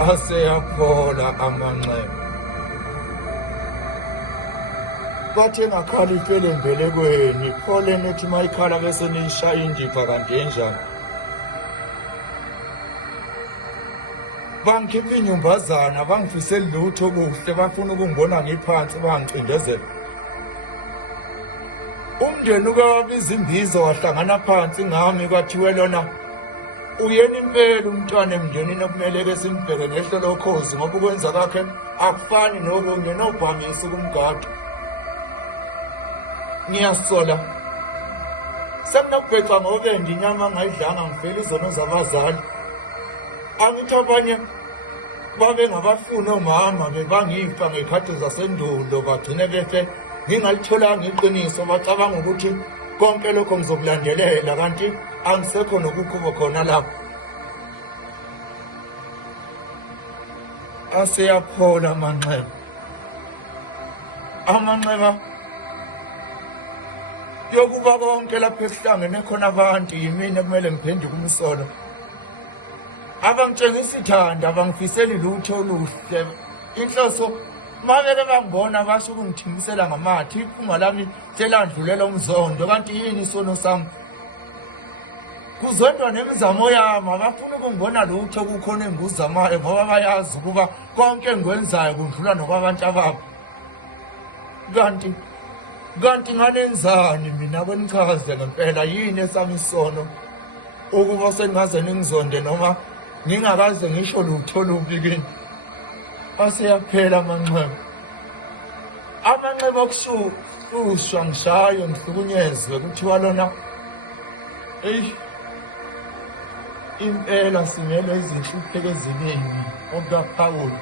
Aseyaphola amanxeba. Bathe ngakhala ifele embelekweni, phole nethi mayikhala bese niyishaya indipha kanti enjani. Bangikhipha inyumbazana, bangifisela lutho kuhle, bafuna ukungibona ngiphansi, bangicindezela. Umndeni uke wabiza imbizo wahlangana phansi ngami, kwathiwe lona uyena impela umntwana emndenini okumele-ke simbheke ngehlo lokhozi ngoba ukwenza kakhe akufani nokunye nobhamisa ukumgada. Ngiyasola sekunokubheca ngobende inyama angayidlanga ngifela izono zabazali. Angithi abanye babengabafuni omama bebangifa ngey'khathi zasendulo bagcine befe ngingalitholanga iqiniso, bacabanga ukuthi konke lokho ngizokulandelela kanti angisekho nokukhubo khona lapho. Aseyaphola amanxeba. Amanxeba yokuba konke lapho esihlangene khona abantu yimina ekumele ngiphenduke umsolo. Abangitshengisa ithanda, abangifiseli lutho oluhle. Inhloso mabeke bangibona basho ukungithimisela ngamathi, iphunga lami selandlulela umzondo, kanti yini isono sami? Kuzondwa nemizamo yami, abafuna ukungibona lutho kukhona engikuzamayo ngoba bayazi ukuba konke engikwenzayo kundlula nokwabantu ababo. Kanti nganenzani mina kwenichaze ngempela yini esami isono ukuba sengaze ningizonde noma ngingakaze ngisho lutho lubi kini? Aseyaphela amanxeba. Amanxeba okushusha ngishaye ngihlukunyezwe kuthiwa lona impela simelwe izinhlupheko eziningi okukaPhawuli.